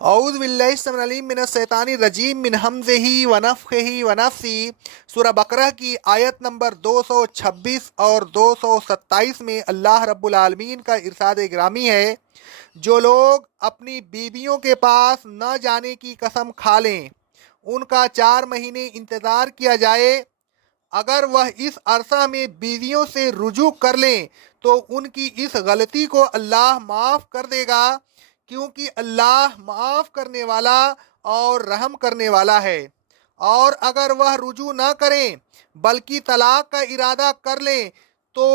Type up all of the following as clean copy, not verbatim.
اعوذ باللہ السمیع العلیم من الشیطان الرجیم من ہمزہ ونفخہ ونفثہ۔ سورہ بقرہ کی آیت نمبر 226 اور 227 میں اللہ رب العالمین کا ارشاد گرامی ہے، جو لوگ اپنی بیویوں کے پاس نہ جانے کی قسم کھا لیں، ان کا 4 مہینے انتظار کیا جائے۔ اگر وہ اس عرصہ میں بیویوں سے رجوع کر لیں تو ان کی اس غلطی کو اللہ معاف کر دے گا، کیونکہ اللہ معاف کرنے والا اور رحم کرنے والا ہے۔ اور اگر وہ رجوع نہ کریں بلکہ طلاق کا ارادہ کر لیں تو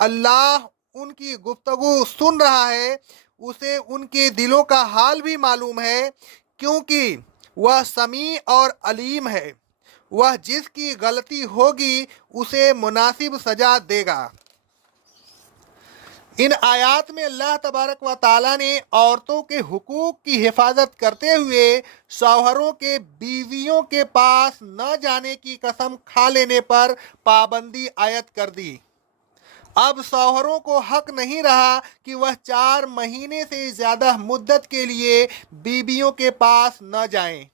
اللہ ان کی گفتگو سن رہا ہے، اسے ان کے دلوں کا حال بھی معلوم ہے، کیونکہ وہ سمیع اور علیم ہے۔ وہ جس کی غلطی ہوگی اسے مناسب سزا دے گا۔ ان آیات میں اللہ تبارک و تعالیٰ نے عورتوں کے حقوق کی حفاظت کرتے ہوئے شوہروں کے بیویوں کے پاس نہ جانے کی قسم کھا لینے پر پابندی عائد کر دی۔ اب شوہروں کو حق نہیں رہا کہ وہ 4 مہینے سے زیادہ مدت کے لیے بیویوں کے پاس نہ جائیں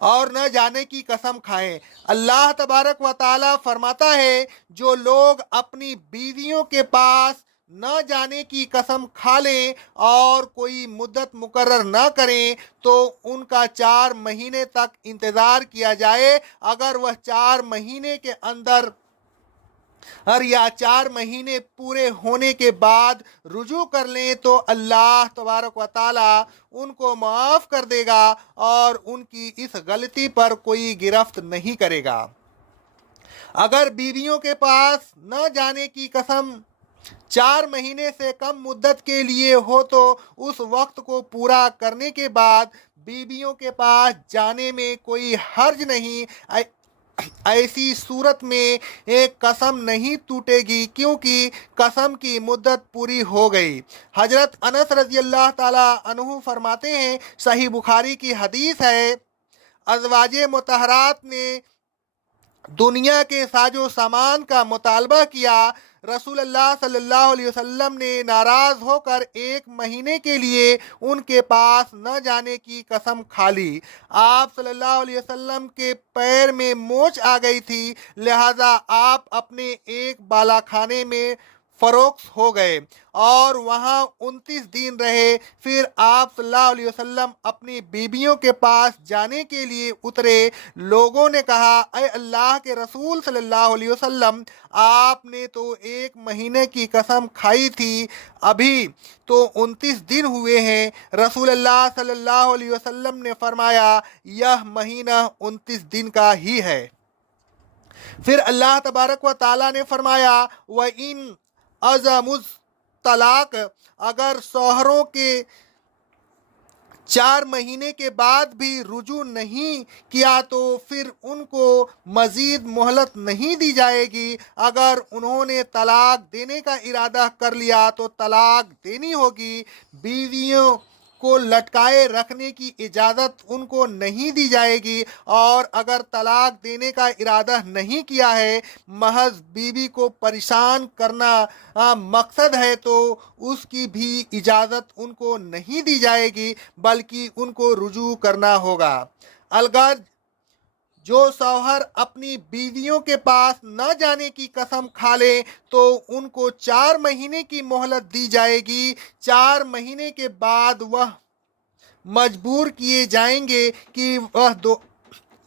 اور نہ جانے کی قسم کھائیں۔ اللہ تبارک و تعالیٰ فرماتا ہے، جو لوگ اپنی بیویوں کے پاس نہ جانے کی قسم کھا لیں اور کوئی مدت مقرر نہ کریں تو ان کا 4 مہینے تک انتظار کیا جائے۔ اگر وہ 4 مہینے کے اندر یا 4 مہینے پورے ہونے کے بعد رجوع کر لیں تو اللہ تبارک و تعالیٰ ان کو معاف کر دے گا اور ان کی اس غلطی پر کوئی گرفت نہیں کرے گا۔ اگر بیویوں کے پاس نہ جانے کی قسم 4 مہینے سے کم مدت کے لیے ہو تو اس وقت کو پورا کرنے کے بعد بیویوں کے پاس جانے میں کوئی حرج نہیں۔ ایسی صورت میں ایک قسم نہیں ٹوٹے گی، کیونکہ قسم کی مدت پوری ہو گئی۔ حضرت انس رضی اللہ تعالیٰ عنہ فرماتے ہیں، صحیح بخاری کی حدیث ہے، ازواج مطہرات نے دنیا کے ساز و سامان کا مطالبہ کیا، رسول اللہ صلی اللہ علیہ وسلم نے ناراض ہو کر 1 مہینے کے لیے ان کے پاس نہ جانے کی قسم کھا لی۔ آپ صلی اللہ علیہ وسلم کے پیر میں موچ آ گئی تھی، لہذا آپ اپنے ایک بالا خانے میں فروخت ہو گئے اور وہاں 29 دن رہے۔ پھر آپ صلی اللہ علیہ وسلم اپنی بیویوں کے پاس جانے کے لیے اترے۔ لوگوں نے کہا، اے اللہ کے رسول صلی اللہ علیہ وسلم، آپ نے تو 1 مہینے کی قسم کھائی تھی، ابھی تو 29 دن ہوئے ہیں۔ رسول اللہ صلی اللہ علیہ وسلم نے فرمایا، یہ مہینہ 29 دن کا ہی ہے۔ پھر اللہ تبارک و تعالیٰ نے فرمایا، وَإِنْ عَزَمُوا الطَّلَاقَ، اگر شوہروں کے 4 مہینے کے بعد بھی رجوع نہیں کیا تو پھر ان کو مزید مہلت نہیں دی جائے گی۔ اگر انہوں نے طلاق دینے کا ارادہ کر لیا تو طلاق دینی ہوگی۔ بیویوں کو لٹکائے رکھنے کی اجازت ان کو نہیں دی جائے گی، اور اگر طلاق دینے کا ارادہ نہیں کیا ہے، محض بیوی کو پریشان کرنا مقصد ہے تو اس کی بھی اجازت ان کو نہیں دی جائے گی، بلکہ ان کو رجوع کرنا ہوگا۔ الغرض جو شوہر اپنی بیویوں کے پاس نہ جانے کی قسم کھا لے تو ان کو 4 مہینے کی مہلت دی جائے گی۔ 4 مہینے کے بعد وہ مجبور کیے جائیں گے کہ وہ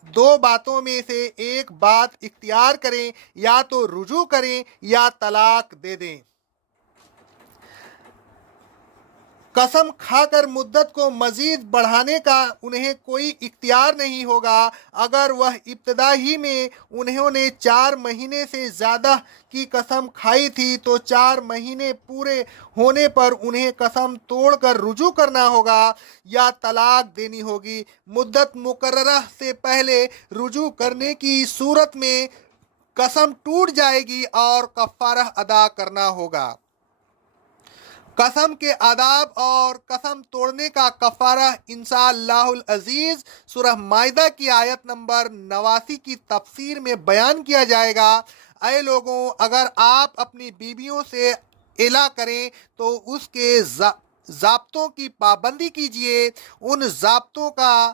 دو باتوں میں سے ایک بات اختیار کریں، یا تو رجوع کریں یا طلاق دے دیں۔ قسم کھا کر مدت کو مزید بڑھانے کا انہیں کوئی اختیار نہیں ہوگا۔ اگر وہ ابتدا ہی میں انہوں نے 4 مہینے سے زیادہ کی قسم کھائی تھی تو 4 مہینے پورے ہونے پر انہیں قسم توڑ کر رجوع کرنا ہوگا یا طلاق دینی ہوگی۔ مدت مقررہ سے پہلے رجوع کرنے کی صورت میں قسم ٹوٹ جائے گی اور کفارہ ادا کرنا ہوگا۔ قسم کے آداب اور قسم توڑنے کا کفارہ انشاءاللہ العزیز سورہ مائدہ کی آیت نمبر 89 کی تفسیر میں بیان کیا جائے گا۔ اے لوگوں، اگر آپ اپنی بیویوں سے الا کریں تو اس کے ضابطوں کی پابندی کیجیے۔ ان ضابطوں کا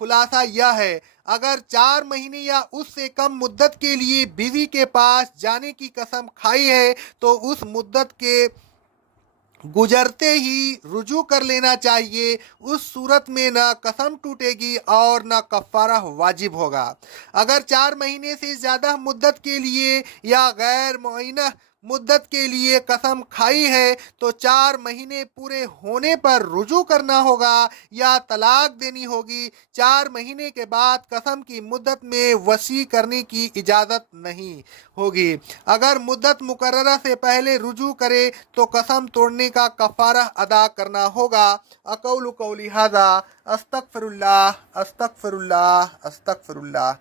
خلاصہ یہ ہے، اگر 4 مہینے یا اس سے کم مدت کے لیے بیوی کے پاس جانے کی قسم کھائی ہے تو اس مدت کے گزرتے ہی رجوع کر لینا چاہیے۔ اس صورت میں نہ قسم ٹوٹے گی اور نہ کفارہ واجب ہوگا۔ اگر 4 مہینے سے زیادہ مدت کے لیے یا غیر معینہ مدت کے لیے قسم کھائی ہے تو 4 مہینے پورے ہونے پر رجوع کرنا ہوگا یا طلاق دینی ہوگی۔ 4 مہینے کے بعد قسم کی مدت میں وسیع کرنے کی اجازت نہیں ہوگی۔ اگر مدت مقررہ سے پہلے رجوع کرے تو قسم توڑنے کا کفارہ ادا کرنا ہوگا۔ اقول قولی ھذا، استغفر اللہ استغفر اللہ استغفر اللہ۔